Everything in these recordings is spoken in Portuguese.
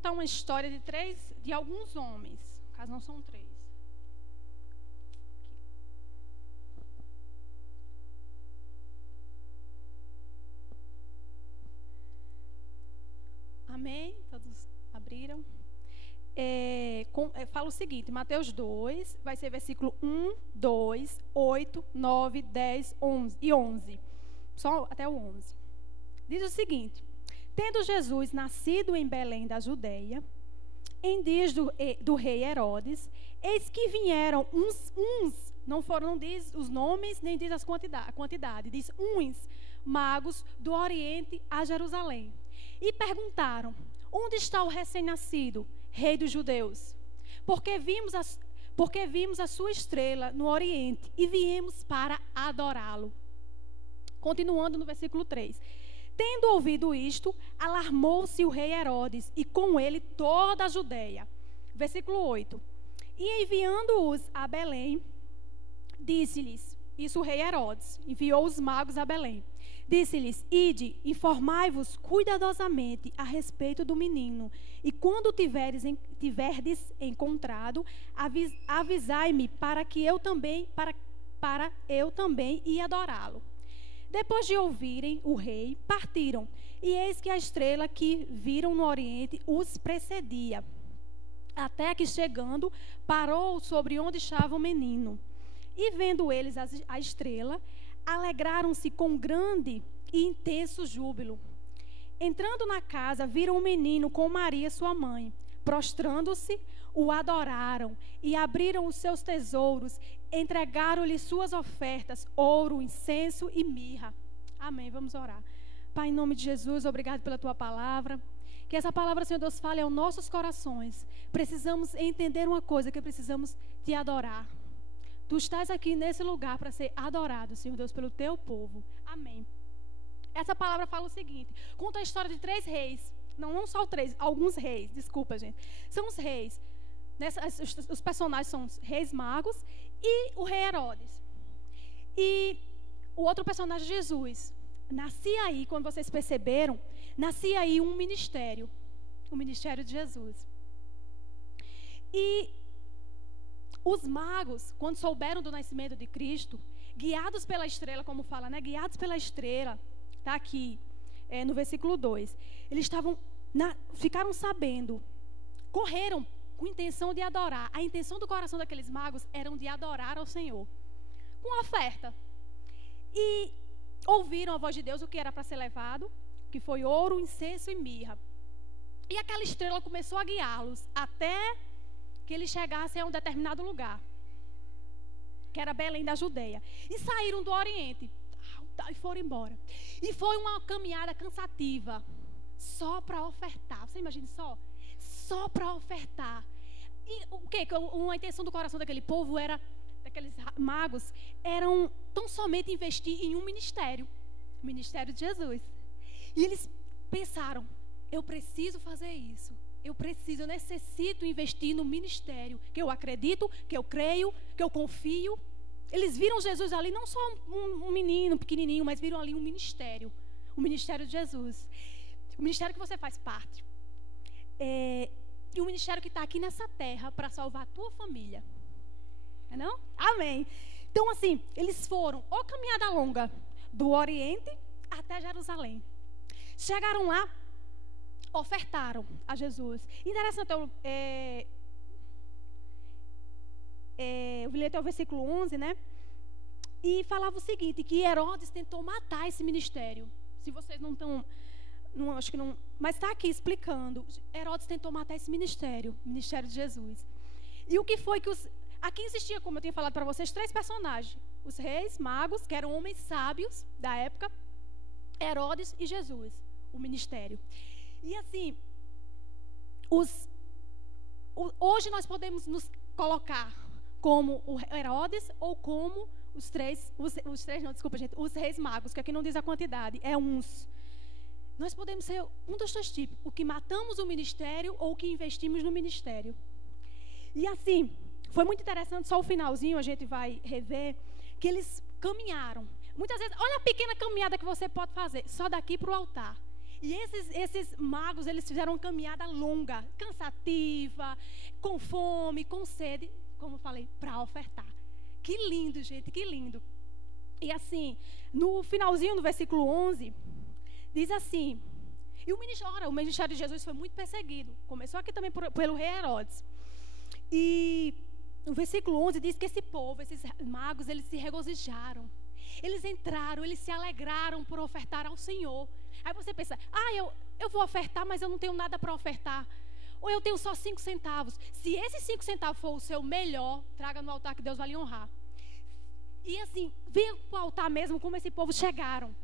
contar uma história de alguns homens, caso não são três. Amém? Todos abriram? Fala o seguinte, Mateus 2, vai ser versículo 1, 2, 8, 9, 10, 11 e 11. Só até o 11. Diz o seguinte: tendo Jesus nascido em Belém da Judeia, em dias do rei Herodes, eis que vieram uns, não diz os nomes, nem diz a quantidade, diz uns magos do Oriente a Jerusalém. E perguntaram: onde está o recém-nascido, rei dos judeus? Porque vimos a sua estrela no Oriente e viemos para adorá-lo. Continuando no versículo 3. Tendo ouvido isto, alarmou-se o rei Herodes e com ele toda a Judeia. Versículo 8. E enviando-os a Belém, disse-lhes, isso o rei Herodes, enviou os magos a Belém. Disse-lhes: ide, informai-vos cuidadosamente a respeito do menino, e quando tiverdes encontrado, avisai-me para que eu também, para eu também ir adorá-lo. Depois de ouvirem o rei, partiram, e eis que a estrela que viram no oriente os precedia, até que chegando, parou sobre onde estava o menino. E vendo eles a estrela, alegraram-se com grande e intenso júbilo. Entrando na casa, viram o menino com Maria, sua mãe. Prostrando-se, o adoraram e abriram os seus tesouros, entregaram-lhe suas ofertas, ouro, incenso e mirra. Amém, vamos orar. Pai, em nome de Jesus, obrigado pela tua palavra. Que essa palavra, Senhor Deus, fale aos nossos corações. Precisamos entender uma coisa, que precisamos te adorar. Tu estás aqui nesse lugar para ser adorado, Senhor Deus, pelo teu povo. Amém. Essa palavra fala o seguinte: conta a história de 3 reis. Não só 3, alguns reis, desculpa, gente. São os reis. Os personagens são os reis magos e o rei Herodes. E o outro personagem, Jesus. Nascia aí, quando vocês perceberam, nascia aí um ministério. O ministério de Jesus. E os magos, quando souberam do nascimento de Cristo, guiados pela estrela, como fala, né? Guiados pela estrela, está aqui no versículo 2. Eles ficaram sabendo, correram com intenção de adorar. A intenção do coração daqueles magos era de adorar ao Senhor, com oferta. E ouviram a voz de Deus, o que era para ser levado, que foi ouro, incenso e mirra. E aquela estrela começou a guiá-los até que eles chegassem a um determinado lugar, que era Belém da Judeia. E saíram do Oriente e foram embora. E foi uma caminhada cansativa, só para ofertar. Você imagina só para ofertar. E o que? Uma intenção do coração daquele povo era, daqueles magos, eram tão somente investir em um ministério, o ministério de Jesus. E eles pensaram: eu preciso fazer isso. Eu necessito investir no ministério, que eu acredito, que eu creio, que eu confio. Eles viram Jesus ali, não só um menino pequenininho, mas viram ali um ministério, o ministério de Jesus. O ministério que você faz parte. E um ministério que está aqui nessa terra para salvar a tua família. Não? Amém. Então, assim, eles foram, caminhada longa, do Oriente até Jerusalém. Chegaram lá, ofertaram a Jesus. Interessante, eu li até o versículo 11, né? E falava o seguinte, que Herodes tentou matar esse ministério. Se vocês não estão, acho que não, mas está aqui explicando. Herodes tentou matar esse ministério, o ministério de Jesus. E o que foi que aqui existia, como eu tinha falado para vocês, 3 personagens. Os reis, magos, que eram homens sábios da época, Herodes e Jesus, o ministério. E assim, hoje nós podemos nos colocar como o Herodes ou como os reis magos, que aqui não diz a quantidade, é uns. Nós podemos ser um dos 2 tipos, o que matamos o ministério ou o que investimos no ministério. E assim, foi muito interessante, só o finalzinho a gente vai rever, que eles caminharam. Muitas vezes, olha a pequena caminhada que você pode fazer, só daqui para o altar. E esses magos, eles fizeram uma caminhada longa, cansativa, com fome, com sede, como eu falei, para ofertar. Que lindo, gente, que lindo. E assim, no finalzinho do versículo 11, diz assim, e o ministério de Jesus foi muito perseguido. Começou aqui também pelo rei Herodes. E o versículo 11 diz que esse povo, esses magos, eles se regozijaram. Eles entraram, eles se alegraram por ofertar ao Senhor. Aí você pensa, eu vou ofertar, mas eu não tenho nada para ofertar. Ou eu tenho só 5 centavos. Se esses 5 centavos for o seu melhor, traga no altar que Deus vai lhe honrar. E assim, venha para o altar mesmo como esse povo chegaram.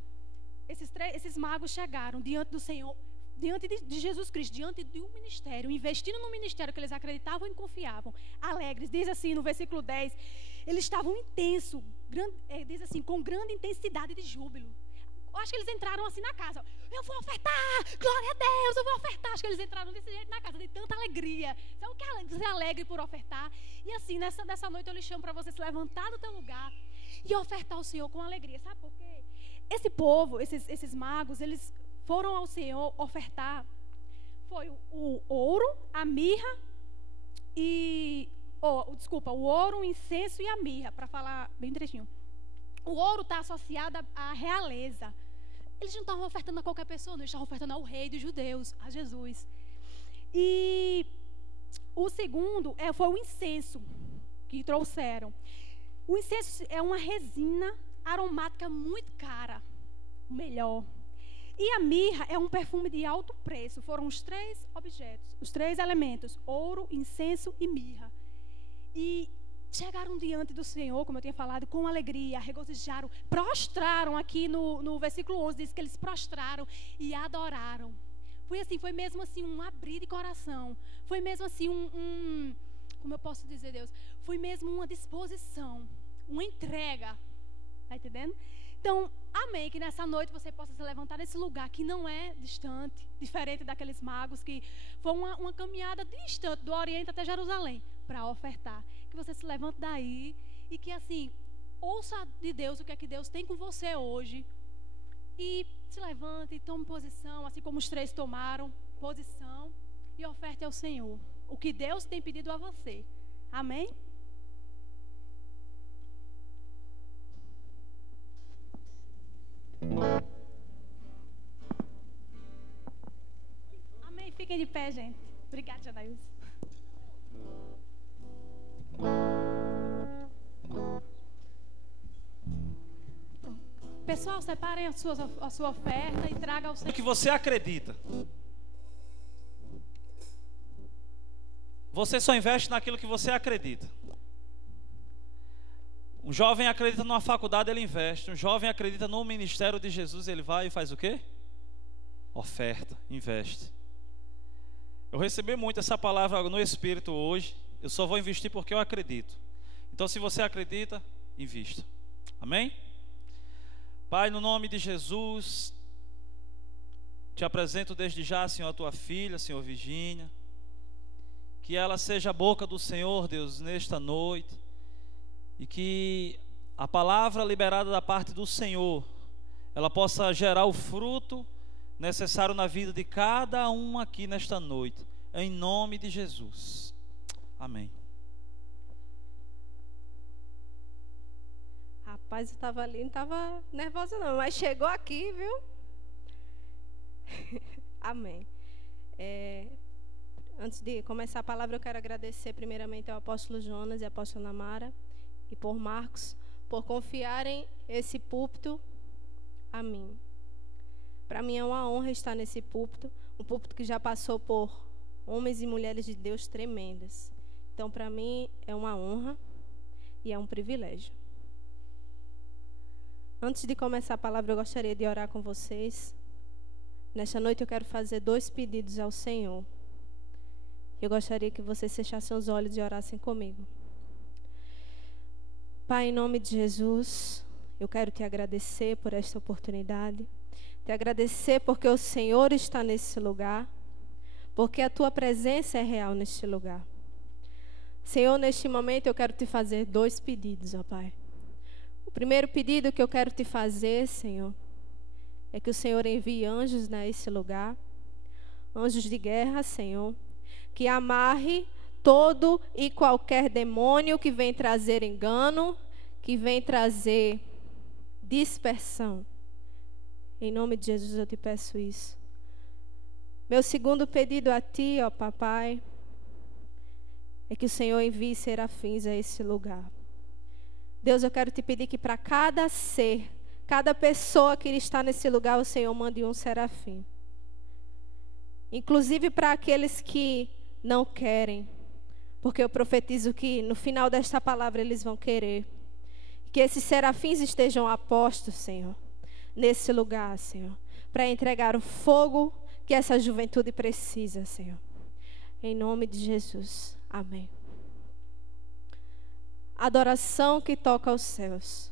Esses magos chegaram diante do Senhor, diante de Jesus Cristo, diante de um ministério, investindo no ministério que eles acreditavam e confiavam, alegres. Diz assim no versículo 10, eles estavam intensos, diz assim, com grande intensidade de júbilo. Eu acho que eles entraram assim na casa, eu vou ofertar, glória a Deus, eu vou ofertar. Acho que eles entraram desse jeito na casa, de tanta alegria. Sabe o que é ser alegre por ofertar? E assim, nessa noite eu lhe chamo para você se levantar do teu lugar e ofertar ao Senhor com alegria. Sabe por quê? Esse povo, esses magos, eles foram ao Senhor ofertar. Foi o ouro, a mirra e... o ouro, o incenso e a mirra, para falar bem direitinho. O ouro está associado à realeza. Eles não estavam ofertando a qualquer pessoa, não, eles estavam ofertando ao rei dos judeus, a Jesus. E o segundo foi o incenso que trouxeram. O incenso é uma resina aromática muito cara, o melhor. E a mirra é um perfume de alto preço. Foram os 3 objetos, os 3 elementos: ouro, incenso e mirra. E chegaram diante do Senhor, como eu tinha falado, com alegria, regozijaram, prostraram. Aqui no versículo 11 diz que eles prostraram e adoraram. Foi mesmo assim um abrir de coração. Foi mesmo assim como eu posso dizer, Deus? Foi mesmo uma disposição, uma entrega. Está entendendo? Então, amém, que nessa noite você possa se levantar nesse lugar que não é distante, diferente daqueles magos, que foi uma caminhada distante do Oriente até Jerusalém, para ofertar. Que você se levante daí e que assim, ouça de Deus o que é que Deus tem com você hoje. E se levante e tome posição, assim como os 3 tomaram posição, e oferte ao Senhor o que Deus tem pedido a você. Amém? Amém. Fiquem de pé, gente. Obrigada, Janaíus. Pessoal, separem a sua oferta e tragam ao Senhor. O que você acredita? Você só investe naquilo que você acredita. Um jovem acredita numa faculdade, ele investe. Um jovem acredita no ministério de Jesus, ele vai e faz o quê? Oferta, investe. Eu recebi muito essa palavra no Espírito hoje. Eu só vou investir porque eu acredito. Então, se você acredita, invista. Amém? Pai, no nome de Jesus, te apresento desde já, Senhor, a tua filha, Senhor, Virgínia. Que ela seja a boca do Senhor, Deus, nesta noite. E que a palavra liberada da parte do Senhor, ela possa gerar o fruto necessário na vida de cada um aqui nesta noite. Em nome de Jesus. Amém. Rapaz, eu estava ali, não estava nervosa não, mas chegou aqui, viu? Amém. Antes de começar a palavra, eu quero agradecer primeiramente ao apóstolo Jonas e à apóstola Namara e por Marcos, por confiarem esse púlpito a mim. Para mim é uma honra estar nesse púlpito, um púlpito que já passou por homens e mulheres de Deus tremendas. Então, para mim é uma honra e é um privilégio. Antes de começar a palavra, eu gostaria de orar com vocês. Nesta noite eu quero fazer 2 pedidos ao Senhor. Eu gostaria que vocês fechassem os olhos e orassem comigo. Pai, em nome de Jesus, eu quero te agradecer por esta oportunidade. Te agradecer porque o Senhor está nesse lugar, porque a tua presença é real neste lugar. Senhor, neste momento eu quero te fazer 2 pedidos, ó Pai. O primeiro pedido que eu quero te fazer, Senhor, é que o Senhor envie anjos nesse lugar, anjos de guerra, Senhor, que amarre todo e qualquer demônio que vem trazer engano, que vem trazer dispersão. Em nome de Jesus eu te peço isso. Meu segundo pedido a ti, ó papai, é que o Senhor envie serafins a esse lugar. Deus, eu quero te pedir que para cada ser, cada pessoa que está nesse lugar, o Senhor mande um serafim. Inclusive para aqueles que não querem, porque eu profetizo que no final desta palavra eles vão querer. Que esses serafins estejam apostos, Senhor, nesse lugar, Senhor, para entregar o fogo que essa juventude precisa, Senhor. Em nome de Jesus. Amém. Adoração que toca aos céus.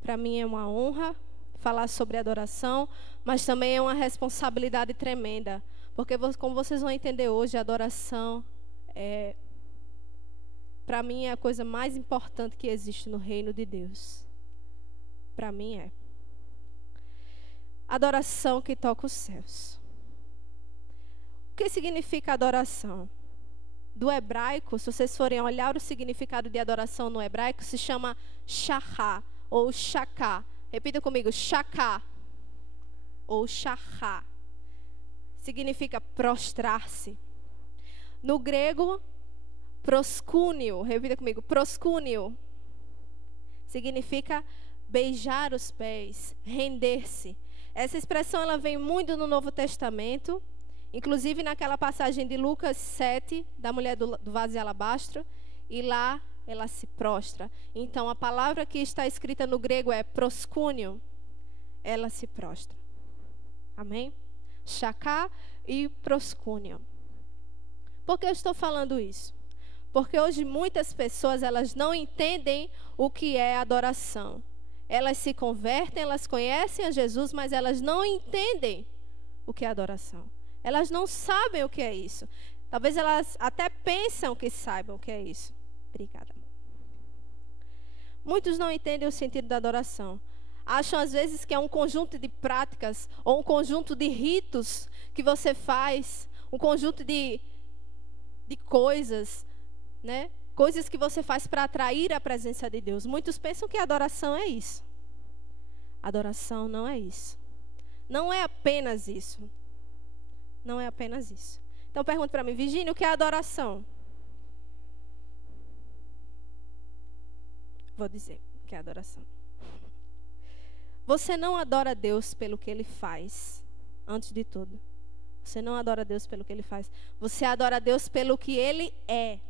Para mim é uma honra falar sobre adoração, mas também é uma responsabilidade tremenda. Porque, como vocês vão entender hoje, a adoração para mim é a coisa mais importante que existe no reino de Deus. Para mim é. Adoração que toca os céus. O que significa adoração? Do hebraico, se vocês forem olhar o significado de adoração no hebraico, se chama shachá ou shaká. Repita comigo, shaká ou shachá. Significa prostrar-se. No grego, proskúnio. Repita comigo, proskúnio. Significa beijar os pés, render-se. Essa expressão ela vem muito no Novo Testamento. Inclusive naquela passagem de Lucas 7, da mulher do vaso de alabastro, e lá ela se prostra. Então a palavra que está escrita no grego é proskúnio, ela se prostra. Amém? Shaká e proskúnio. Por que eu estou falando isso? Porque hoje muitas pessoas elas não entendem o que é adoração. Elas se convertem, elas conhecem a Jesus, mas elas não entendem o que é adoração. Elas não sabem o que é isso. Talvez elas até pensam que saibam o que é isso. Obrigada, amor. Muitos não entendem o sentido da adoração. Acham às vezes que é um conjunto de práticas ou um conjunto de ritos que você faz, um conjunto de coisas, né? Coisas que você faz para atrair a presença de Deus. Muitos pensam que adoração é isso. Adoração não é isso. Não é apenas isso. Não é apenas isso. Então pergunta para mim, Virgínia, o que é adoração? Vou dizer o que é adoração. Você não adora Deus pelo que Ele faz, antes de tudo. Você não adora Deus pelo que Ele faz. Você adora Deus pelo que Ele é.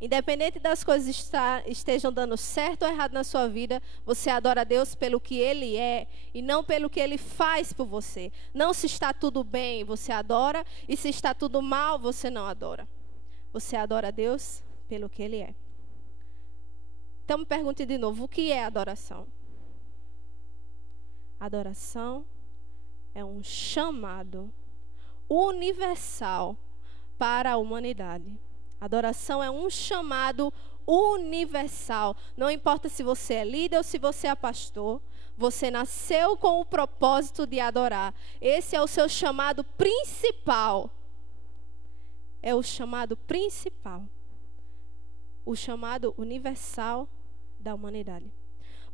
Independente das coisas estejam dando certo ou errado na sua vida, você adora Deus pelo que Ele é e não pelo que Ele faz por você. Não se está tudo bem, você adora, e se está tudo mal, você não adora. Você adora Deus pelo que Ele é. Então me pergunte de novo, o que é adoração? Adoração é um chamado universal para a humanidade. Adoração é um chamado universal. Não importa se você é líder ou se você é pastor, você nasceu com o propósito de adorar. Esse é o seu chamado principal. É o chamado principal. O chamado universal da humanidade.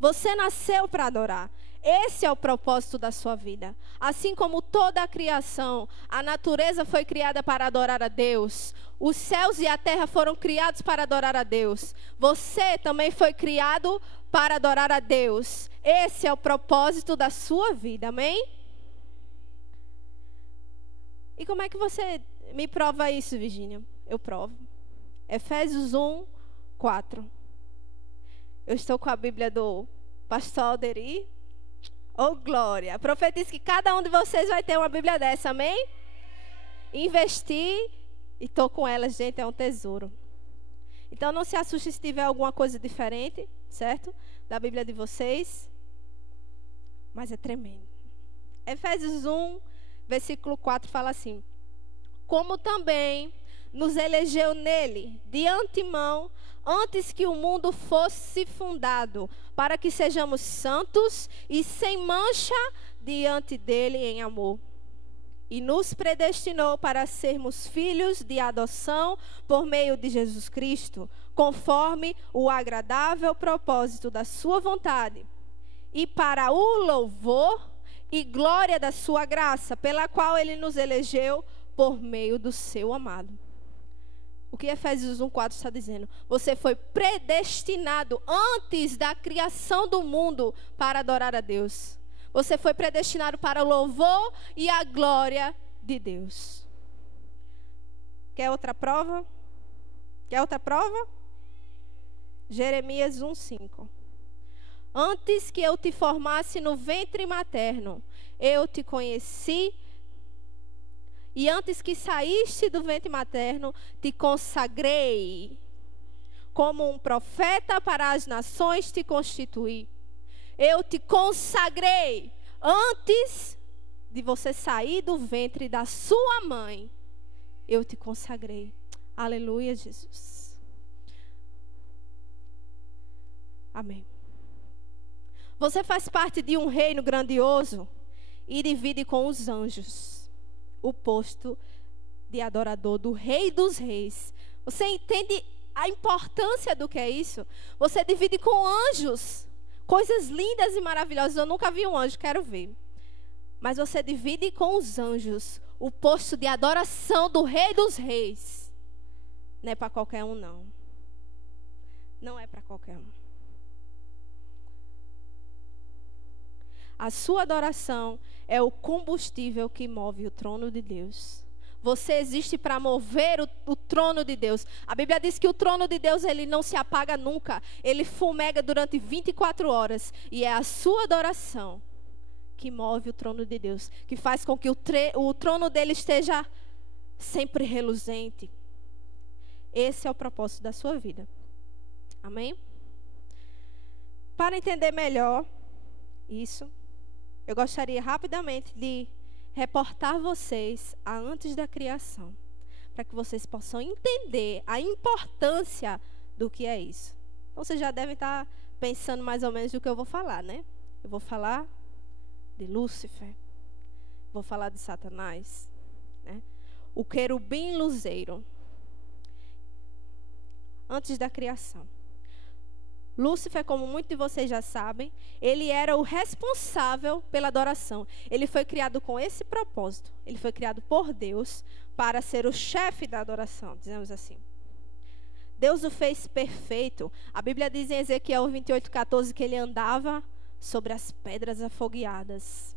Você nasceu para adorar. Esse é o propósito da sua vida. Assim como toda a criação, a natureza foi criada para adorar a Deus. Os céus e a terra foram criados para adorar a Deus. Você também foi criado para adorar a Deus. Esse é o propósito da sua vida, amém? E como é que você me prova isso, Virgínia? Eu provo. Efésios 1, 4. Eu estou com a Bíblia do pastor Alderi. Oh, glória. Profetizo que cada um de vocês vai ter uma Bíblia dessa, amém? Investi e estou com ela, gente, é um tesouro. Então não se assuste se tiver alguma coisa diferente, certo? Da Bíblia de vocês. Mas é tremendo. Efésios 1, versículo 4 fala assim: como também nos elegeu nele, de antemão, antes que o mundo fosse fundado, para que sejamos santos e sem mancha diante dele em amor e nos predestinou para sermos filhos de adoção por meio de Jesus Cristo, conforme o agradável propósito da sua vontade, e para o louvor e glória da sua graça, pela qual ele nos elegeu por meio do seu amado. O que Efésios 1:4 está dizendo? Você foi predestinado antes da criação do mundo para adorar a Deus. Você foi predestinado para o louvor e a glória de Deus. Quer outra prova? Quer outra prova? Jeremias 1:5. Antes que eu te formasse no ventre materno, eu te conheci. E antes que saíste do ventre materno, te consagrei. Como um profeta para as nações te constituí. Eu te consagrei antes de você sair do ventre da sua mãe. Eu te consagrei. Aleluia, Jesus. Amém. Você faz parte de um reino grandioso e divide com os anjos o posto de adorador do Rei dos Reis. Você entende a importância do que é isso? Você divide com anjos. Coisas lindas e maravilhosas. Eu nunca vi um anjo, quero ver. Mas você divide com os anjos o posto de adoração do Rei dos Reis. Não é para qualquer um, não. Não é para qualquer um. A sua adoração é o combustível que move o trono de Deus. Você existe para mover o trono de Deus. A Bíblia diz que o trono de Deus ele não se apaga nunca. Ele fumega durante 24 horas. E é a sua adoração que move o trono de Deus. Que faz com que o trono dele esteja sempre reluzente. Esse é o propósito da sua vida. Amém? Para entender melhor isso, eu gostaria rapidamente de reportar vocês a antes da criação, para que vocês possam entender a importância do que é isso. Então, vocês já devem estar pensando mais ou menos do que eu vou falar, né? Eu vou falar de Lúcifer, vou falar de Satanás, né? O querubim luzeiro, antes da criação. Lúcifer, como muitos de vocês já sabem, ele era o responsável pela adoração. Ele foi criado com esse propósito. Ele foi criado por Deus para ser o chefe da adoração, dizemos assim. Deus o fez perfeito. A Bíblia diz em Ezequiel 28:14 que ele andava sobre as pedras afogueadas.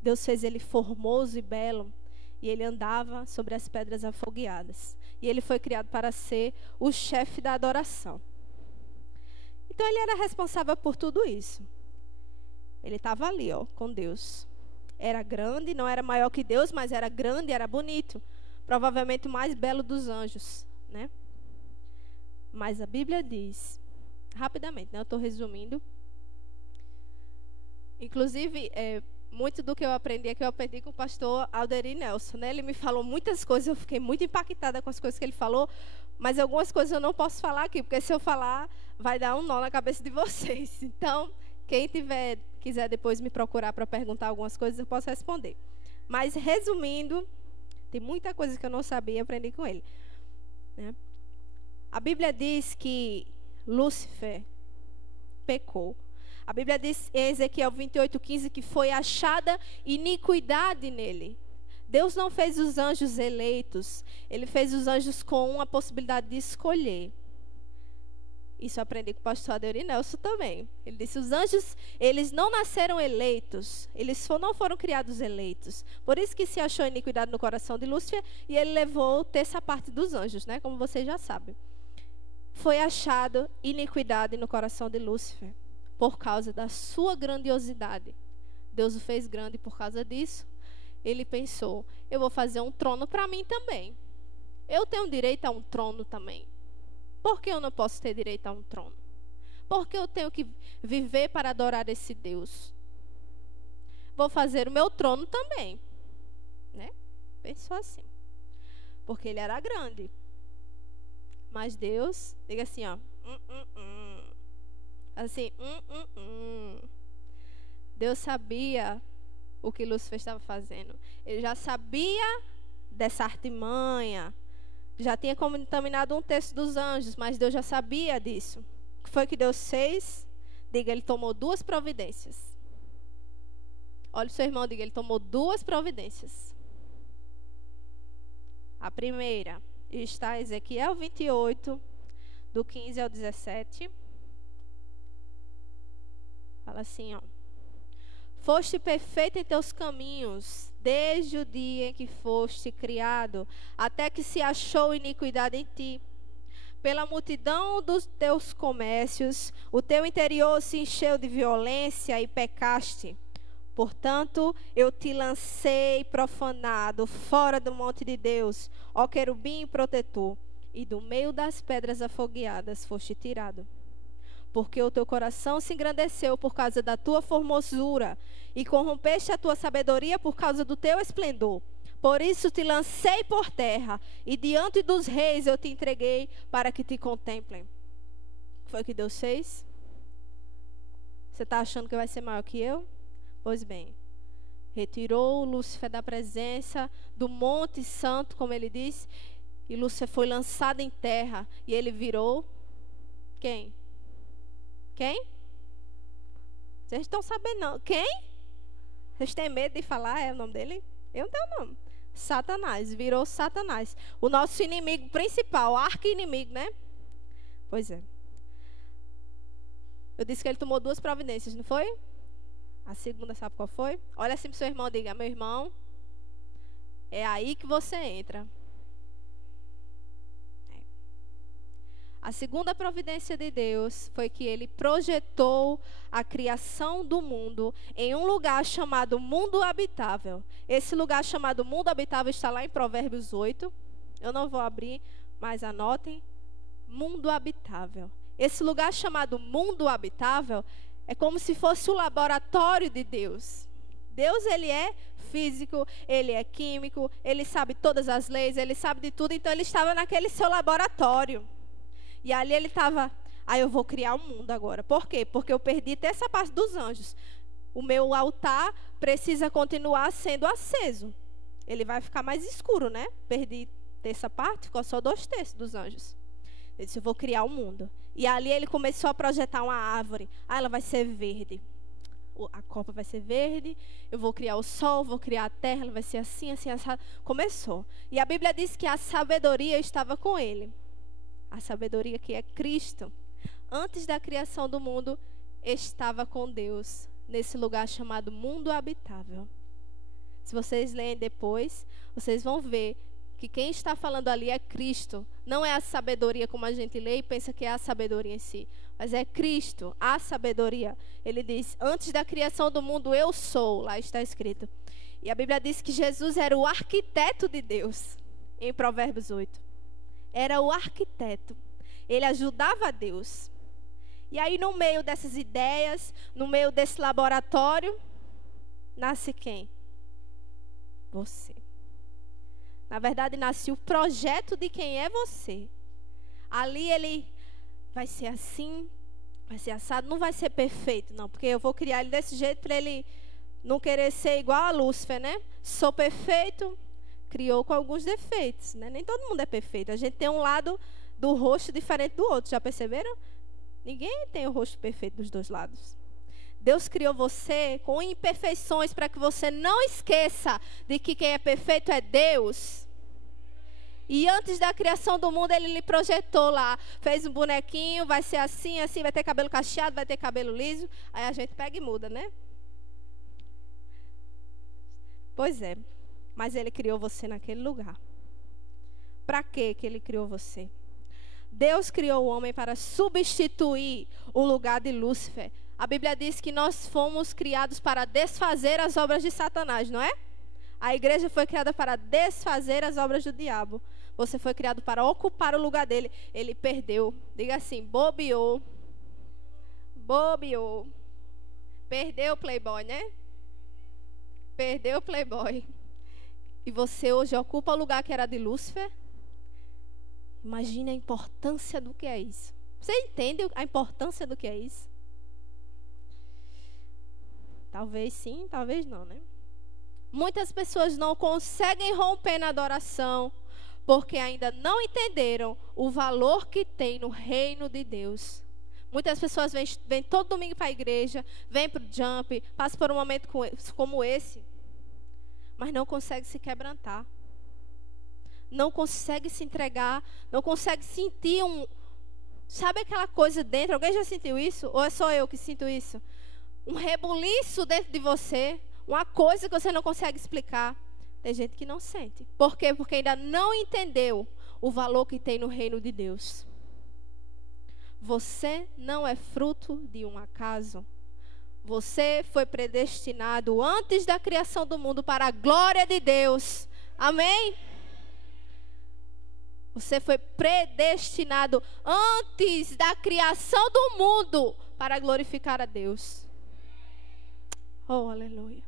Deus fez ele formoso e belo, e ele andava sobre as pedras afogueadas. E ele foi criado para ser o chefe da adoração. Então ele era responsável por tudo isso. Ele estava ali, ó, com Deus. Era grande, não era maior que Deus, mas era grande, era bonito. Provavelmente o mais belo dos anjos, né? Mas a Bíblia diz, rapidamente, né? Eu estou resumindo. Inclusive, muito do que eu aprendi é que eu aprendi com o pastor Alderi Nelson, né? Ele me falou muitas coisas, eu fiquei muito impactada com as coisas que ele falou, mas algumas coisas eu não posso falar aqui, porque se eu falar, vai dar um nó na cabeça de vocês. Então, quem quiser depois me procurar para perguntar algumas coisas, eu posso responder. Mas, resumindo, tem muita coisa que eu não sabia e aprendi com ele, né? A Bíblia diz que Lúcifer pecou. A Bíblia diz em Ezequiel 28:15 que foi achada iniquidade nele. Deus não fez os anjos eleitos. Ele fez os anjos com uma possibilidade de escolher. Isso eu aprendi com o pastor Alderi Nelson também. Ele disse, os anjos, eles não nasceram eleitos. Eles não foram criados eleitos. Por isso que se achou iniquidade no coração de Lúcifer e ele levou terça parte dos anjos, né? Como vocês já sabem. Foi achado iniquidade no coração de Lúcifer por causa da sua grandiosidade. Deus o fez grande por causa disso. Ele pensou, eu vou fazer um trono para mim também. Eu tenho direito a um trono também. Por que eu não posso ter direito a um trono? Por que eu tenho que viver para adorar esse Deus? Vou fazer o meu trono também. Né? Pensou assim. Porque ele era grande. Mas Deus, diga assim, ó. Assim, Deus sabia o que Lúcifer estava fazendo. Ele já sabia dessa artimanha. Já tinha contaminado um terço dos anjos, mas Deus já sabia disso. O que foi que Deus fez? Diga, ele tomou 2 providências. Olha o seu irmão, diga, ele tomou 2 providências. A primeira está em Ezequiel 28, do 15 ao 17. Fala assim, ó. Foste perfeito em teus caminhos, desde o dia em que foste criado, até que se achou iniquidade em ti. Pela multidão dos teus comércios, o teu interior se encheu de violência e pecaste. Portanto, eu te lancei profanado fora do monte de Deus, ó querubim protetor, e do meio das pedras afogueadas foste tirado. Porque o teu coração se engrandeceu por causa da tua formosura, e corrompeste a tua sabedoria por causa do teu esplendor. Por isso te lancei por terra, e diante dos reis eu te entreguei para que te contemplem. Foi o que Deus fez? Você está achando que vai ser maior que eu? Pois bem, retirou Lúcifer da presença do Monte Santo, como ele disse, e Lúcifer foi lançado em terra, e ele virou quem? Quem? Vocês estão sabendo não? Quem? Vocês têm medo de falar o nome dele? Eu não tenho nome. Satanás, virou Satanás. O nosso inimigo principal, arqui-inimigo, né? Pois é. Eu disse que ele tomou 2 providências, não foi? A segunda, sabe qual foi? Olha assim para o seu irmão e diga, meu irmão, é aí que você entra. A segunda providência de Deus foi que ele projetou a criação do mundo em um lugar chamado mundo habitável. Esse lugar chamado mundo habitável está lá em Provérbios 8. Eu não vou abrir, mas anotem. Mundo habitável. Esse lugar chamado mundo habitável é como se fosse o laboratório de Deus. Deus, ele é físico, ele é químico, ele sabe todas as leis, ele sabe de tudo. Então, ele estava naquele seu laboratório. E ali ele estava, eu vou criar um mundo agora. Por quê? Porque eu perdi até essa parte dos anjos. O meu altar precisa continuar sendo aceso. Ele vai ficar mais escuro, né? Perdi essa parte, ficou só 2/3 dos anjos. Ele disse, eu vou criar um mundo. E ali ele começou a projetar uma árvore. Ela vai ser verde. A copa vai ser verde. Eu vou criar o sol, vou criar a terra. Ela vai ser assim, assim, assim. Começou. E a Bíblia diz que a sabedoria estava com ele. A sabedoria que é Cristo, antes da criação do mundo, estava com Deus, nesse lugar chamado mundo habitável. Se vocês lerem depois, vocês vão ver que quem está falando ali é Cristo. Não é a sabedoria como a gente lê e pensa que é a sabedoria em si. Mas é Cristo, a sabedoria. Ele diz, antes da criação do mundo, eu sou. Lá está escrito. E a Bíblia diz que Jesus era o arquiteto de Deus, em Provérbios 8. Era o arquiteto. Ele ajudava a Deus. E aí, no meio dessas ideias, no meio desse laboratório, nasce quem? Você. Na verdade, nasce o projeto de quem é você. Ali ele vai ser assim, vai ser assado, não vai ser perfeito, não. Porque eu vou criar ele desse jeito para ele não querer ser igual a Lúcifer, né? Sou perfeito. Criou com alguns defeitos, né? Nem todo mundo é perfeito. A gente tem um lado do rosto diferente do outro. Já perceberam? Ninguém tem o rosto perfeito dos dois lados. Deus criou você com imperfeições para que você não esqueça de que quem é perfeito é Deus. E antes da criação do mundo, ele lhe projetou lá. Fez um bonequinho, vai ser assim, assim, vai ter cabelo cacheado, vai ter cabelo liso. Aí a gente pega e muda, né? Pois é. Mas ele criou você naquele lugar. Para que ele criou você? Deus criou o homem para substituir o lugar de Lúcifer. A Bíblia diz que nós fomos criados para desfazer as obras de Satanás, não é? A igreja foi criada para desfazer as obras do diabo. Você foi criado para ocupar o lugar dele. Ele perdeu. Diga assim, bobeou. Bobeou. Perdeu o playboy, né? Perdeu o playboy. E você hoje ocupa o lugar que era de Lúcifer. Imagine a importância do que é isso. Você entende a importância do que é isso? Talvez sim, talvez não, né? Muitas pessoas não conseguem romper na adoração porque ainda não entenderam o valor que tem no reino de Deus. Muitas pessoas vêm todo domingo para a igreja, vêm para o jump, passam por um momento como esse, mas não conseguem se quebrantar. Não conseguem se entregar, não conseguem sentir sabe aquela coisa dentro? Alguém já sentiu isso? Ou é só eu que sinto isso? Um rebuliço dentro de você, uma coisa que você não consegue explicar. Tem gente que não sente. Por quê? Porque ainda não entendeu o valor que tem no reino de Deus. Você não é fruto de um acaso. Você foi predestinado antes da criação do mundo para a glória de Deus. Amém? Você foi predestinado antes da criação do mundo para glorificar a Deus. Oh, aleluia.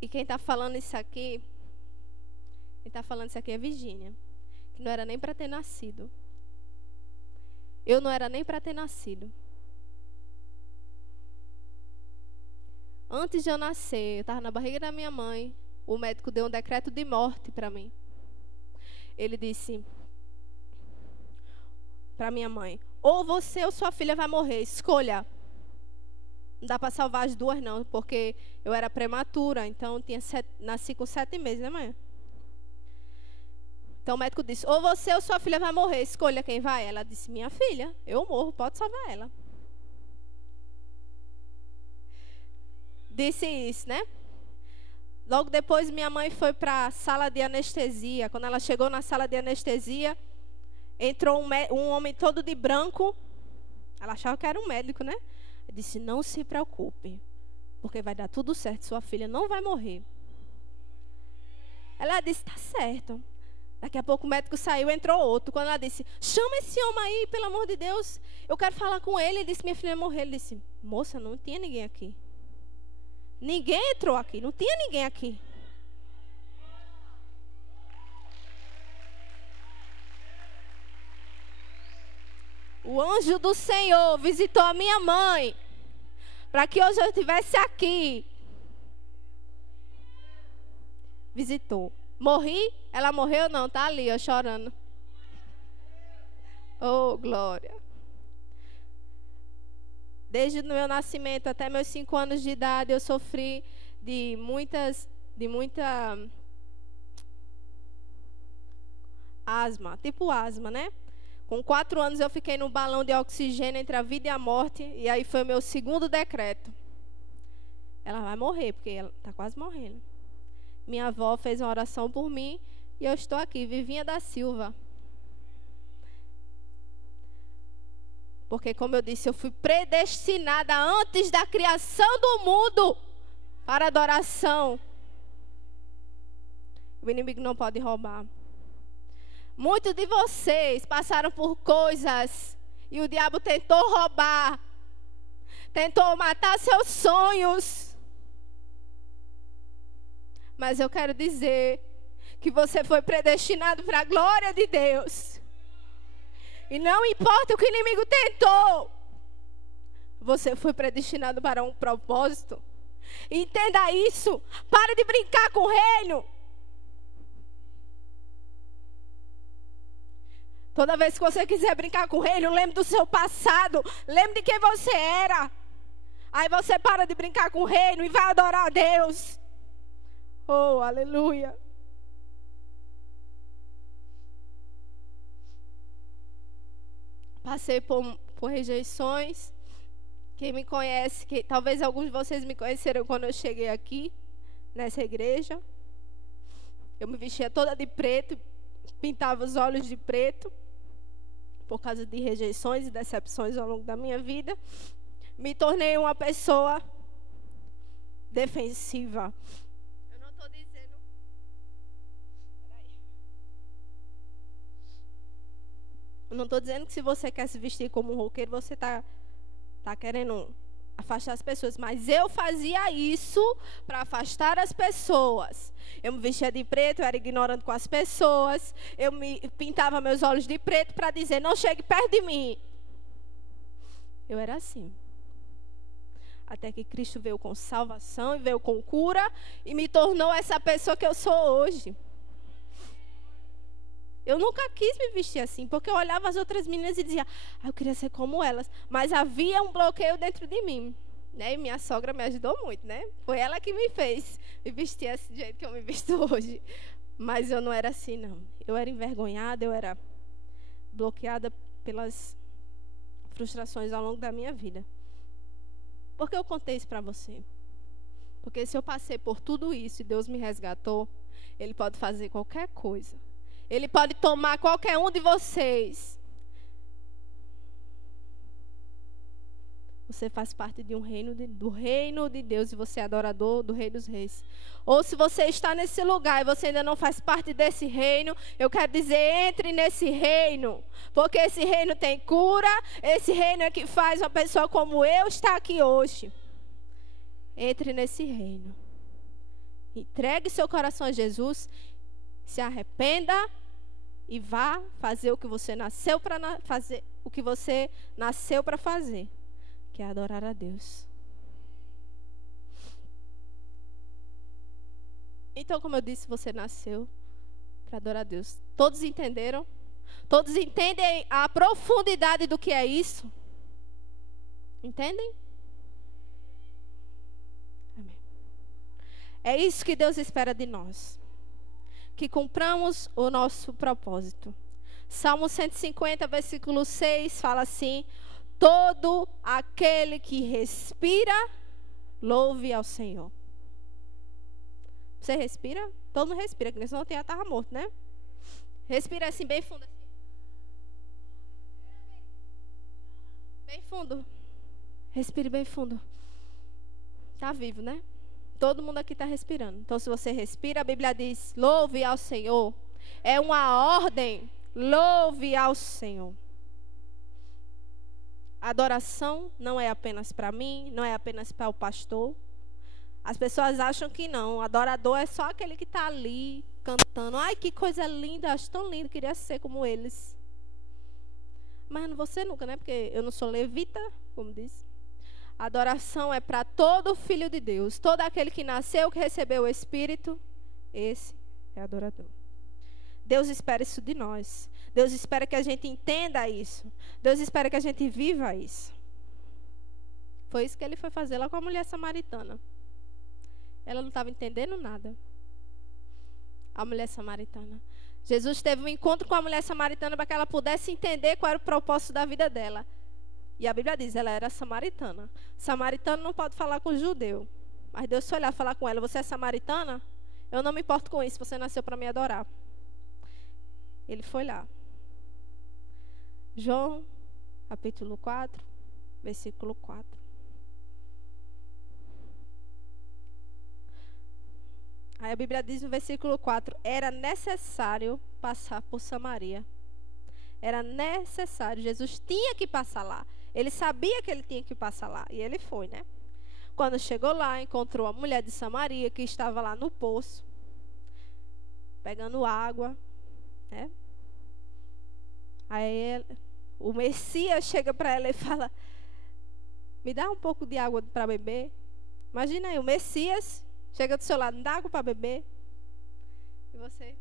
E quem está falando isso aqui, é Virgínia, que não era nem para ter nascido. Eu não era nem para ter nascido. Antes de eu nascer, eu estava na barriga da minha mãe, o médico deu um decreto de morte para mim. Ele disse para minha mãe: ou você ou sua filha vai morrer, escolha. Não dá para salvar as duas não, porque eu era prematura, então nasci com 7 meses, né, mãe? Então o médico disse: ou você ou sua filha vai morrer, escolha quem vai. Ela disse: minha filha, eu morro, pode salvar ela. Disse isso, né? Logo depois minha mãe foi para a sala de anestesia. Quando ela chegou na sala de anestesia, entrou um homem todo de branco. Ela achava que era um médico, né? Ele disse: não se preocupe, porque vai dar tudo certo, sua filha não vai morrer. Ela disse: tá certo. Daqui a pouco o médico saiu, entrou outro. Quando ela disse: chama esse homem aí, pelo amor de Deus, eu quero falar com ele. Ele disse: minha filha vai morrer. Ele disse: moça, não tinha ninguém aqui. Ninguém entrou aqui, não tinha ninguém aqui. O anjo do Senhor visitou a minha mãe para que hoje eu estivesse aqui. Visitou. Morri? Ela morreu? Não, tá ali, ó, chorando. Oh, glória. Desde o meu nascimento até meus 5 anos de idade, eu sofri de muita asma, tipo asma, né? Com 4 anos eu fiquei num balão de oxigênio entre a vida e a morte, e aí foi o meu segundo decreto. Ela vai morrer, porque ela está quase morrendo. Minha avó fez uma oração por mim, e eu estou aqui, Vivinha da Silva. Porque, como eu disse, eu fui predestinada antes da criação do mundo para adoração. O inimigo não pode roubar. Muitos de vocês passaram por coisas e o diabo tentou roubar, tentou matar seus sonhos. Mas eu quero dizer que você foi predestinado para a glória de Deus. E não importa o que o inimigo tentou, você foi predestinado para um propósito. Entenda isso. Para de brincar com o reino. Toda vez que você quiser brincar com o reino, lembre do seu passado. Lembre de quem você era. Aí você para de brincar com o reino e vai adorar a Deus. Oh, aleluia. Passei por rejeições. Quem me conhece, talvez alguns de vocês me conheceram quando eu cheguei aqui, nessa igreja. Eu me vestia toda de preto, pintava os olhos de preto, por causa de rejeições e decepções ao longo da minha vida. Me tornei uma pessoa defensiva. Eu não estou dizendo... Eu não estou dizendo que se você quer se vestir como um roqueiro, você está querendo afastar as pessoas. Mas eu fazia isso para afastar as pessoas. Eu me vestia de preto, eu era ignorante com as pessoas. Eu me pintava meus olhos de preto para dizer: não chegue perto de mim. Eu era assim. Até que Cristo veio com salvação e veio com cura e me tornou essa pessoa que eu sou hoje. Eu nunca quis me vestir assim, porque eu olhava as outras meninas e dizia, eu queria ser como elas. Mas havia um bloqueio dentro de mim. Né? E minha sogra me ajudou muito, né? Foi ela que me fez me vestir desse jeito que eu me visto hoje. Mas eu não era assim, não. Eu era envergonhada, eu era bloqueada pelas frustrações ao longo da minha vida. Por que eu contei isso para você? Porque se eu passei por tudo isso e Deus me resgatou, Ele pode fazer qualquer coisa. Ele pode tomar qualquer um de vocês. Você faz parte de do reino de Deus e você é adorador do Rei dos Reis. Ou se você está nesse lugar e você ainda não faz parte desse reino, eu quero dizer, entre nesse reino. Porque esse reino tem cura, esse reino é que faz uma pessoa como eu estar aqui hoje. Entre nesse reino. Entregue seu coração a Jesus, se arrependa e vá fazer o que você nasceu para fazer, o que você nasceu para fazer. Que é adorar a Deus. Então, como eu disse, você nasceu para adorar a Deus. Todos entenderam? Todos entendem a profundidade do que é isso? Entendem? Amém. É isso que Deus espera de nós. Que cumpramos o nosso propósito. Salmo 150, versículo 6, fala assim: todo aquele que respira, louve ao Senhor. Você respira? Todo mundo respira, porque senão eu estava morto, né? Respira assim, bem fundo. Bem fundo. Respire bem fundo. Está vivo, né? Todo mundo aqui está respirando. Então, se você respira, a Bíblia diz, louve ao Senhor. É uma ordem, louve ao Senhor. Adoração não é apenas para mim, não é apenas para o pastor. As pessoas acham que não. Adorador é só aquele que está ali cantando. Ai, que coisa linda, acho tão lindo, queria ser como eles. Mas não vou ser nunca, né? Porque eu não sou levita, como diz. Adoração é para todo filho de Deus. Todo aquele que nasceu, que recebeu o Espírito, esse é adorador. Deus espera isso de nós. Deus espera que a gente entenda isso. Deus espera que a gente viva isso. Foi isso que ele foi fazer lá com a mulher samaritana. Ela não estava entendendo nada. A mulher samaritana. Jesus teve um encontro com a mulher samaritana para que ela pudesse entender qual era o propósito da vida dela. E a Bíblia diz, ela era samaritana. Samaritano não pode falar com judeu. Mas Deus foi olhar e falar com ela, você é samaritana? Eu não me importo com isso, você nasceu para me adorar. Ele foi lá. João, capítulo 4, versículo 4. Aí a Bíblia diz no versículo 4, era necessário passar por Samaria. Era necessário, Jesus tinha que passar lá. Ele sabia que ele tinha que passar lá, e ele foi, né? Quando chegou lá, encontrou a mulher de Samaria, que estava lá no poço, pegando água, né? Aí o Messias chega para ela e fala, me dá um pouco de água para beber. Imagina aí, o Messias chega do seu lado, me dá água para beber. E você?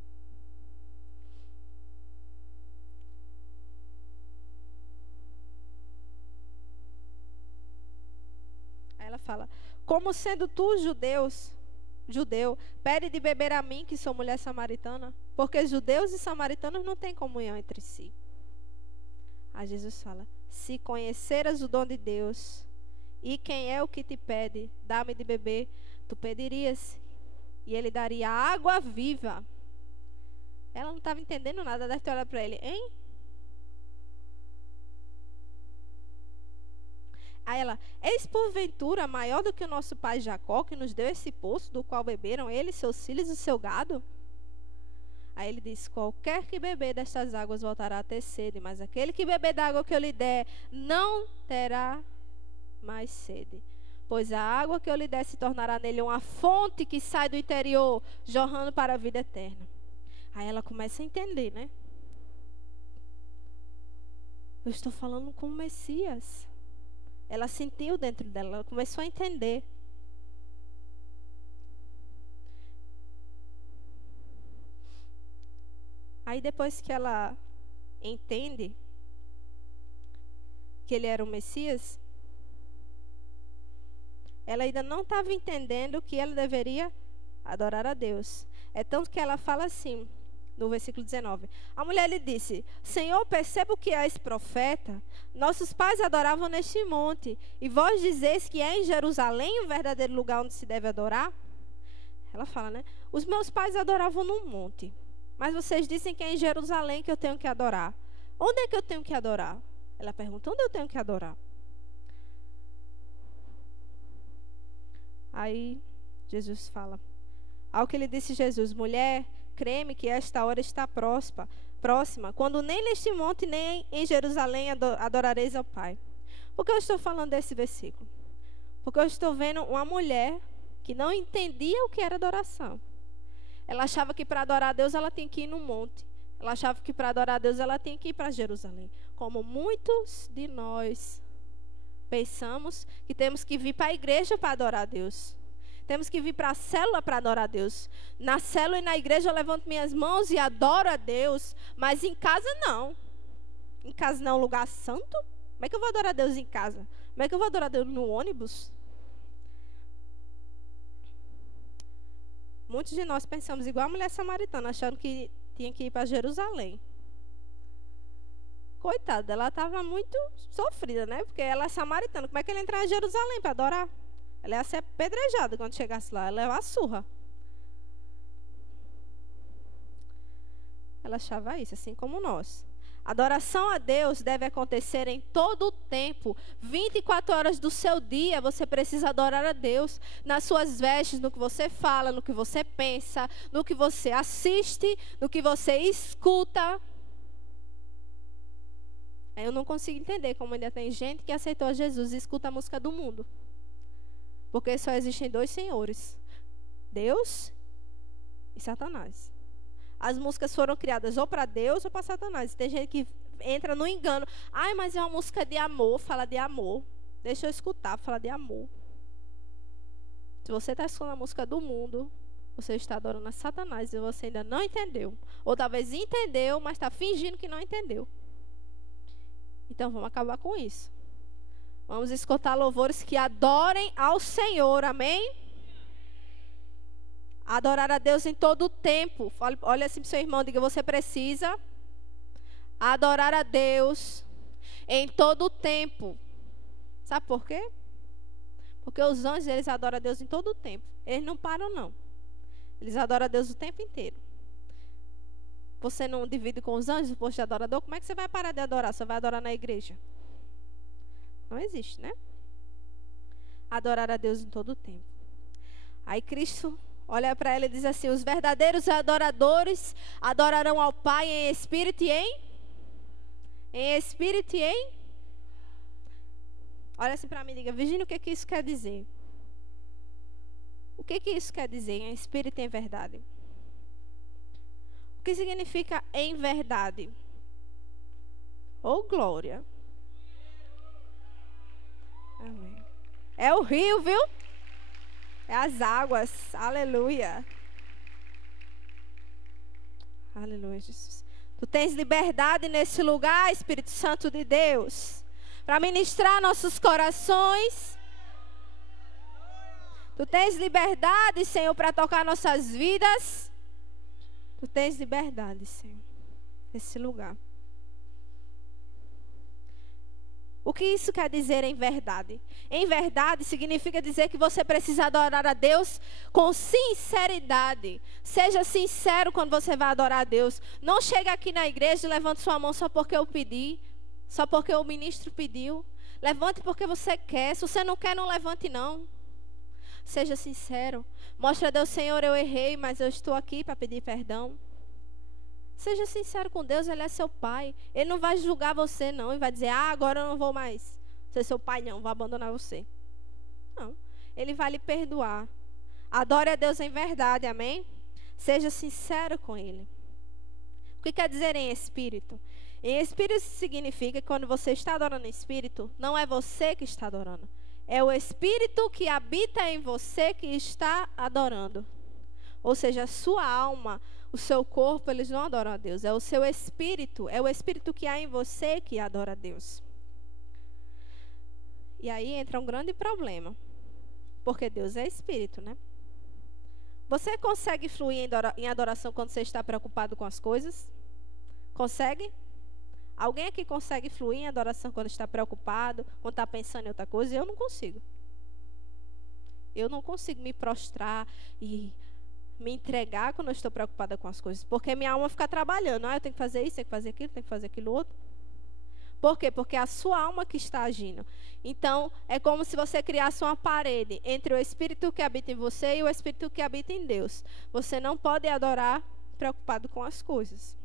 Aí ela fala, como sendo tu judeu, pede de beber a mim, que sou mulher samaritana, porque judeus e samaritanos não têm comunhão entre si. Aí Jesus fala, se conheceras o dom de Deus, e quem é o que te pede, dá-me de beber, tu pedirias, e ele daria água viva. Ela não estava entendendo nada, deve ter olhado para ele, hein? Aí ela, eis porventura maior do que o nosso pai Jacó, que nos deu esse poço, do qual beberam ele, seus filhos e seu gado? Aí ele diz, qualquer que beber destas águas voltará a ter sede, mas aquele que beber da água que eu lhe der, não terá mais sede. Pois a água que eu lhe der se tornará nele uma fonte que sai do interior, jorrando para a vida eterna. Aí ela começa a entender, né? Eu estou falando com o Messias. Ela sentiu dentro dela, ela começou a entender. Aí depois que ela entende que ele era o Messias, ela ainda não estava entendendo que ela deveria adorar a Deus. É tanto que ela fala assim, no versículo 19. A mulher lhe disse: Senhor, percebo que és profeta. Nossos pais adoravam neste monte, e vós dizeis que é em Jerusalém o verdadeiro lugar onde se deve adorar? Ela fala, né? Os meus pais adoravam num monte, mas vocês dizem que é em Jerusalém que eu tenho que adorar. Onde é que eu tenho que adorar? Ela pergunta, onde eu tenho que adorar? Aí Jesus fala. Ao que lhe disse Jesus: mulher, creme que esta hora está próxima, quando nem neste monte, nem em Jerusalém adorareis ao Pai. Por que eu estou falando desse versículo? Porque eu estou vendo uma mulher que não entendia o que era adoração. Ela achava que para adorar a Deus ela tinha que ir no monte. Ela achava que para adorar a Deus ela tinha que ir para Jerusalém. Como muitos de nós pensamos que temos que vir para a igreja para adorar a Deus. Temos que vir para a célula para adorar a Deus. Na célula e na igreja eu levanto minhas mãos e adoro a Deus. Mas em casa não. Em casa não é um lugar santo? Como é que eu vou adorar a Deus em casa? Como é que eu vou adorar a Deus no ônibus? Muitos de nós pensamos igual a mulher samaritana, achando que tinha que ir para Jerusalém. Coitada, ela estava muito sofrida, né? Porque ela é samaritana. Como é que ela entrar em Jerusalém para adorar? Ela ia ser apedrejada quando chegasse lá. Ela ia levar a surra. Ela achava isso, assim como nós. Adoração a Deus deve acontecer em todo o tempo. 24 horas do seu dia você precisa adorar a Deus. Nas suas vestes, no que você fala, no que você pensa, no que você assiste, no que você escuta. Eu não consigo entender como ainda tem gente que aceitou a Jesus e escuta a música do mundo. Porque só existem dois senhores: Deus e Satanás. As músicas foram criadas ou para Deus ou para Satanás. Tem gente que entra no engano. Ai, mas é uma música de amor, fala de amor. Deixa eu escutar, fala de amor. Se você está escutando a música do mundo, você está adorando a Satanás e você ainda não entendeu. Ou talvez entendeu, mas está fingindo que não entendeu. Então vamos acabar com isso. Vamos escutar louvores que adorem ao Senhor, amém? Adorar a Deus em todo o tempo. Olha assim para o seu irmão, diga: você precisa adorar a Deus em todo o tempo. Sabe por quê? Porque os anjos, eles adoram a Deus em todo o tempo. Eles não param, não. Eles adoram a Deus o tempo inteiro. Você não divide com os anjos o posto de adorador? Como é que você vai parar de adorar? Você vai adorar na igreja? Não existe, né? Adorar a Deus em todo o tempo. Aí Cristo olha para ela e diz assim: os verdadeiros adoradores adorarão ao Pai em espírito e em espírito e em... Olha assim para mim e diga: Virgínia, o que isso quer dizer? O que isso quer dizer em espírito e em verdade? O que significa em verdade? Oh, glória. Amém. É o rio, viu? É as águas. Aleluia. Aleluia, Jesus. Tu tens liberdade nesse lugar, Espírito Santo de Deus, para ministrar nossos corações. Tu tens liberdade, Senhor, para tocar nossas vidas. Tu tens liberdade, Senhor, nesse lugar. O que isso quer dizer em verdade? Em verdade significa dizer que você precisa adorar a Deus com sinceridade. Seja sincero quando você vai adorar a Deus. Não chega aqui na igreja e levante sua mão só porque eu pedi, só porque o ministro pediu. Levante porque você quer. Se você não quer, não levante não. Seja sincero. Mostre a Deus: Senhor, eu errei, mas eu estou aqui para pedir perdão. Seja sincero com Deus, Ele é seu pai. Ele não vai julgar você, não. Ele vai dizer: agora eu não vou mais ser seu pai, não. Vou abandonar você. Não. Ele vai lhe perdoar. Adore a Deus em verdade, amém? Seja sincero com Ele. O que quer dizer em espírito? Em espírito significa que quando você está adorando em espírito, não é você que está adorando. É o espírito que habita em você que está adorando. Ou seja, a sua alma, o seu corpo, eles não adoram a Deus. É o seu espírito, é o espírito que há em você que adora a Deus. E aí entra um grande problema. Porque Deus é espírito, né? Você consegue fluir em adoração quando você está preocupado com as coisas? Consegue? Alguém aqui consegue fluir em adoração quando está preocupado, quando está pensando em outra coisa? Eu não consigo. Eu não consigo me prostrar e me entregar quando eu estou preocupada com as coisas. Porque minha alma fica trabalhando. Eu tenho que fazer isso, tenho que fazer aquilo, tenho que fazer aquilo outro. Por quê? Porque é a sua alma que está agindo. Então, é como se você criasse uma parede entre o espírito que habita em você e o espírito que habita em Deus. Você não pode adorar preocupado com as coisas.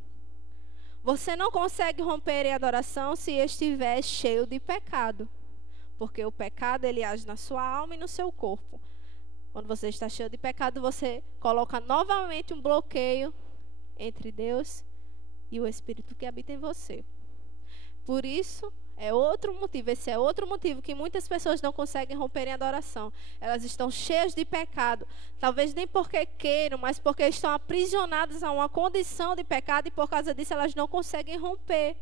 Você não consegue romper em adoração se estiver cheio de pecado. Porque o pecado, ele age na sua alma e no seu corpo. Quando você está cheio de pecado, você coloca novamente um bloqueio entre Deus e o espírito que habita em você. Por isso, é outro motivo, esse é outro motivo que muitas pessoas não conseguem romper em adoração. Elas estão cheias de pecado, talvez nem porque queiram, mas porque estão aprisionadas a uma condição de pecado e por causa disso elas não conseguem romper.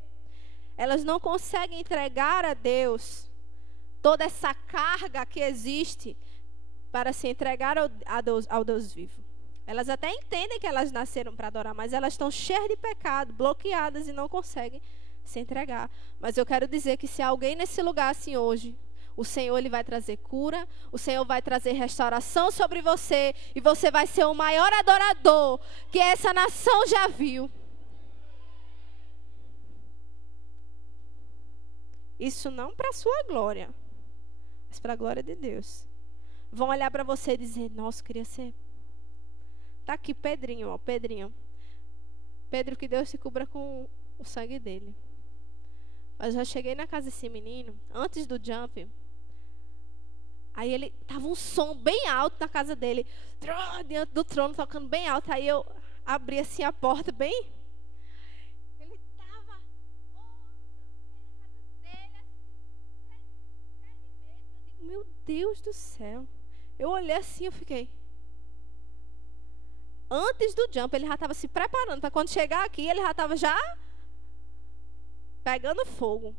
Elas não conseguem entregar a Deus toda essa carga que existe para se entregar ao Deus vivo. Elas até entendem que elas nasceram para adorar, mas elas estão cheias de pecado, bloqueadas e não conseguem se entregar. Mas eu quero dizer que se alguém nesse lugar assim hoje, o Senhor ele vai trazer cura, o Senhor vai trazer restauração sobre você e você vai ser o maior adorador que essa nação já viu. Isso não para a sua glória, mas para a glória de Deus. Vão olhar para você e dizer, nossa, queria ser. Tá aqui Pedrinho, ó, Pedrinho. Pedro, que Deus te cubra com o sangue dele. Mas eu já cheguei na casa desse menino, antes do jump. Aí ele, tava um som bem alto na casa dele, diante do trono, tocando bem alto. Aí eu abri assim a porta, bem. Ele tava na casa dele, assim, 7 meses. Eu digo, meu Deus do céu. Eu olhei assim, eu fiquei. Antes do jump, ele já estava se preparando para quando chegar aqui, ele já estava já pegando fogo.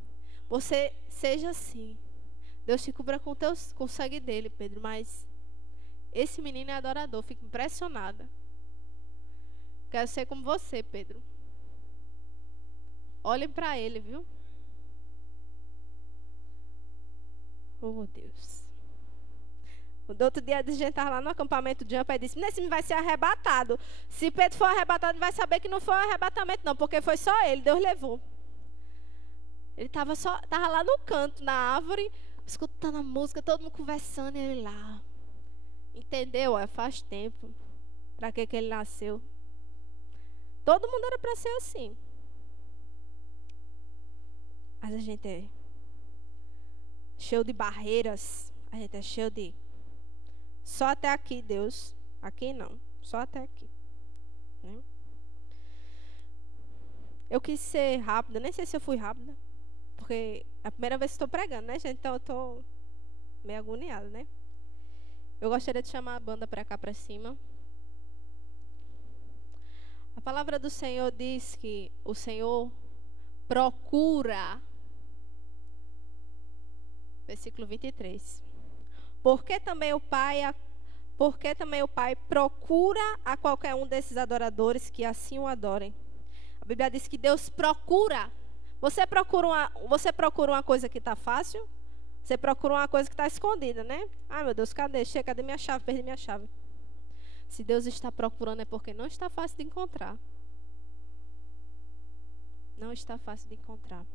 Você seja assim. Deus te cubra com o sangue dele, Pedro. Mas esse menino é adorador. Fico impressionada. Quero ser como você, Pedro. Olhem para ele, viu? Oh, Deus. No outro dia, a gente estava lá no acampamento de Jump, e disse, nesse vai ser arrebatado. Se Pedro for arrebatado, ele vai saber que não foi um arrebatamento, não, porque foi só ele, Deus levou. Ele estava lá no canto, na árvore, escutando a música, todo mundo conversando, e ele lá. Entendeu? Faz tempo. Para que ele nasceu? Todo mundo era para ser assim. Mas a gente é cheio de barreiras, a gente é cheio de... Só até aqui, Deus. Aqui não. Só até aqui. Né? Eu quis ser rápida. Nem sei se eu fui rápida. Porque é a primeira vez que estou pregando, né, gente? Então eu estou meio agoniada, né? Eu gostaria de chamar a banda para cá, para cima. A palavra do Senhor diz que o Senhor procura. Versículo 23. Porque também o Pai procura a qualquer um desses adoradores que assim o adorem. A Bíblia diz que Deus procura. Você procura uma coisa que está fácil? Você procura uma coisa que está escondida, né? Ai, meu Deus, cadê minha chave? Perdi minha chave. Se Deus está procurando é porque não está fácil de encontrar. Não está fácil de encontrar.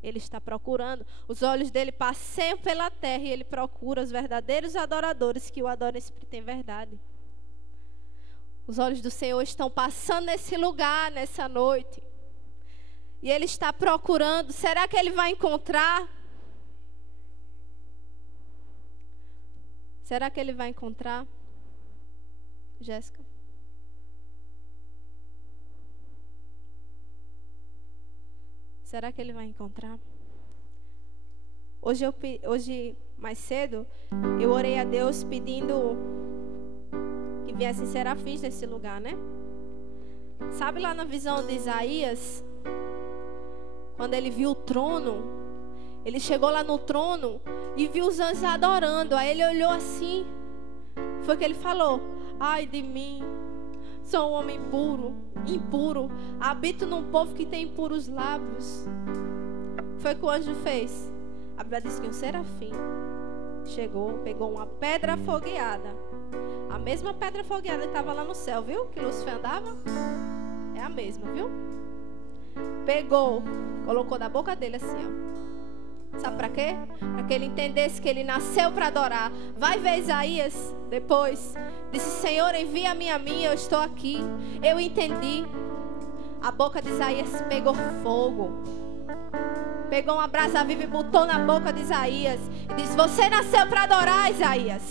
Ele está procurando. Os olhos dele passeiam pela terra e ele procura os verdadeiros adoradores que o adoram em espírito em verdade. Os olhos do Senhor estão passando nesse lugar, nessa noite. E ele está procurando. Será que ele vai encontrar? Será que ele vai encontrar? Jéssica? Será que ele vai encontrar? Hoje mais cedo, eu orei a Deus pedindo que viessem serafins nesse lugar, né? Sabe lá na visão de Isaías, quando ele viu o trono, ele chegou lá no trono e viu os anjos adorando. Aí ele olhou assim, foi que ele falou: ai de mim, sou um homem impuro, habito num povo que tem impuros lábios. Foi o que o anjo fez. A Bíblia diz que um serafim chegou, pegou uma pedra afogueada. A mesma pedra afogueada que estava lá no céu, viu? Que Lúcifer andava. É a mesma, viu? Pegou, colocou na boca dele assim, ó. Sabe para quê? Para que ele entendesse que ele nasceu para adorar. Vai ver Isaías depois. Disse: Senhor, envia-me a mim, eu estou aqui. Eu entendi. A boca de Isaías pegou fogo. Pegou uma brasa viva e botou na boca de Isaías. E disse: você nasceu para adorar, Isaías.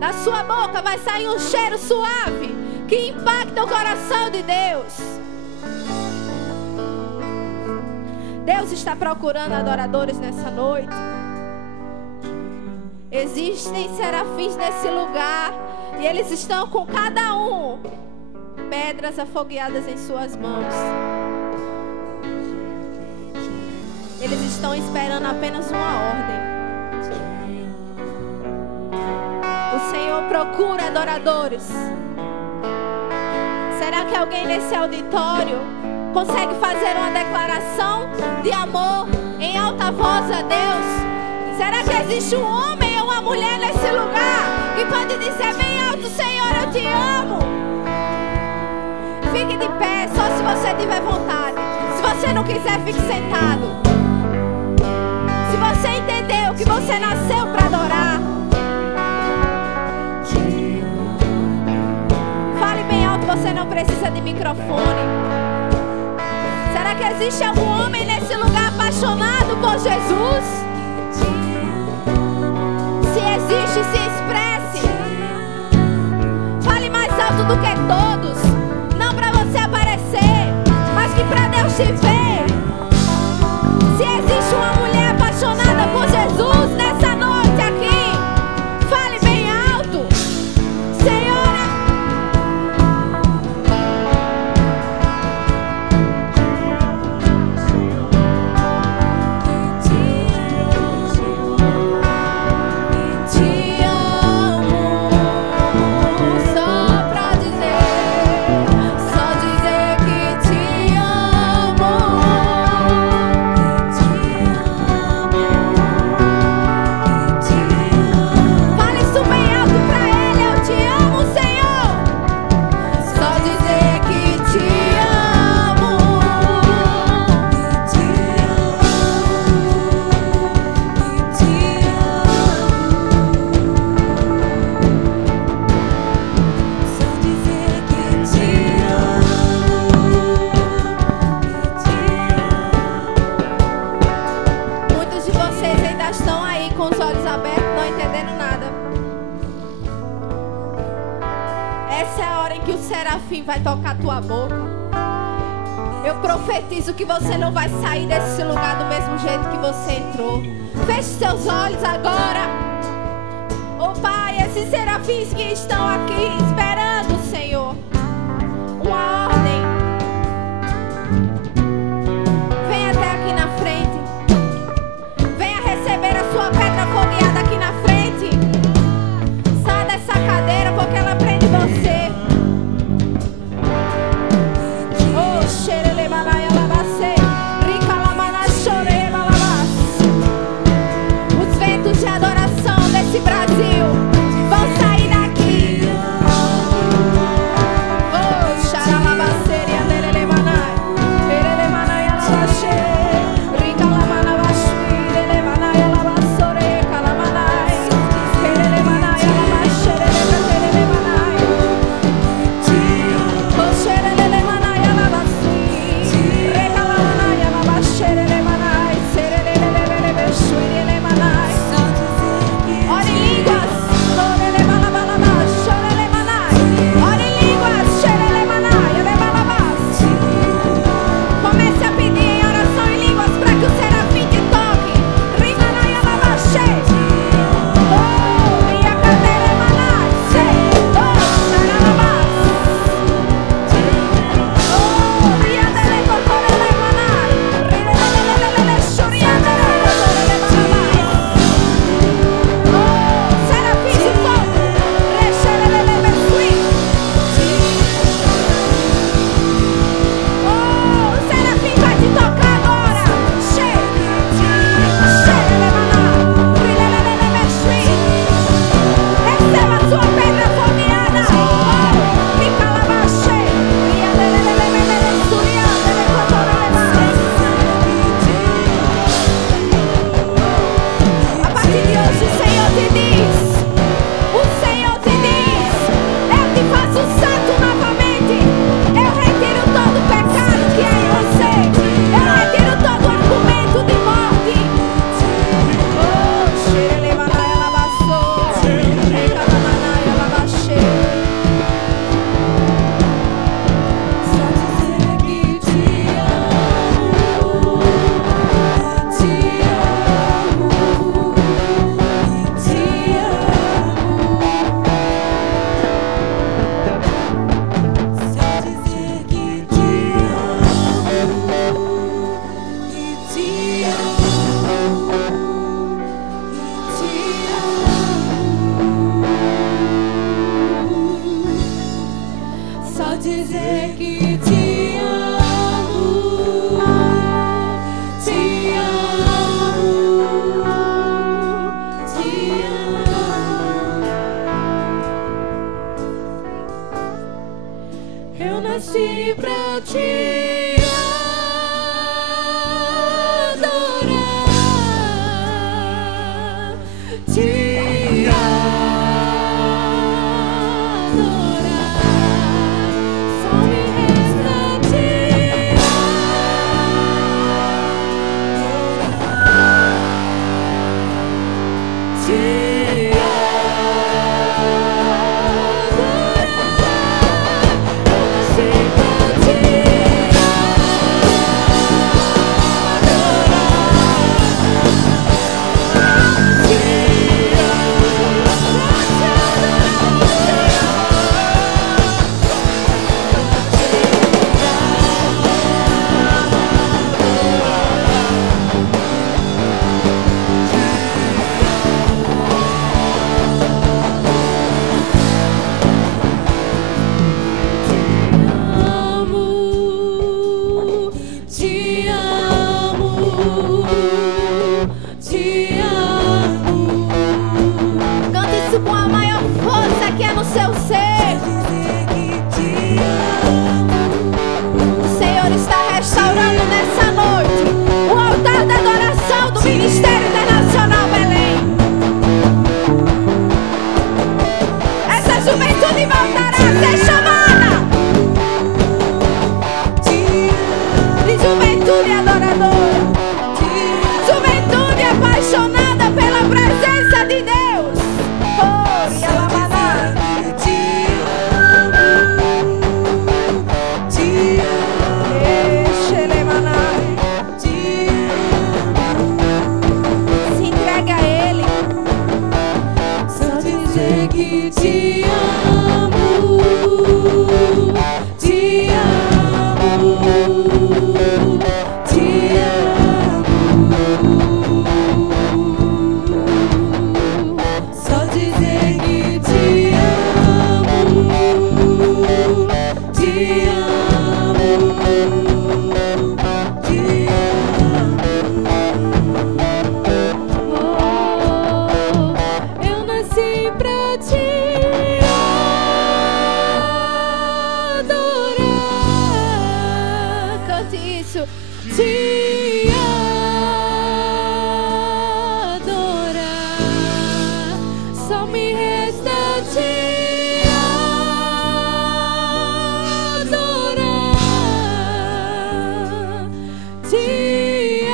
Da sua boca vai sair um cheiro suave que impacta o coração de Deus. Deus está procurando adoradores nessa noite. Existem serafins nesse lugar e eles estão com cada um pedras afogueadas em suas mãos. Eles estão esperando apenas uma ordem. O Senhor procura adoradores. Será que alguém nesse auditório consegue fazer uma declaração de amor em alta voz a Deus? Será que existe um homem ou uma mulher nesse lugar que pode dizer bem alto: Senhor, eu te amo? Fique de pé, só se você tiver vontade. Se você não quiser, fique sentado. Se você entendeu que você nasceu para adorar, fale bem alto, você não precisa de microfone. Será que existe algum homem nesse lugar apaixonado por Jesus? Se existe, se expresse. Fale mais alto do que todos. Não para você aparecer, mas que para Deus te ver. Se existe uma mulher apaixonada por Jesus nessa noite aqui, fale bem alto: Senhora. Te amo, só pra dizer, só dizer que te amo. Fale isso bem alto pra Ele: eu te amo, Senhor. Só dizer que te amo. Só dizer que te amo. Muitos de vocês ainda estão aí com os olhos abertos, não entendendo nada. Essa é a hora em que o serafim vai tocar a tua boca. Eu profetizo que você não vai sair desse lugar do mesmo jeito que você entrou. Feche seus olhos agora. Oh Pai, esses serafins que estão aqui esperando, Senhor, uma ordem. Venha até aqui na frente. Venha receber a sua pedra afogueada aqui na frente. Saia dessa cadeira porque ela prende você. Oh, xerele malaia labacê, rica lamana chore malabás. Os ventos de adoração desse Brasil vão sair daqui. Oh, xaralabá. adorar. Só me resta te adorar. Te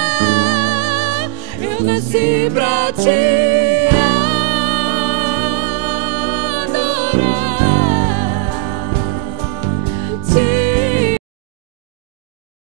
adorar. Eu nasci pra te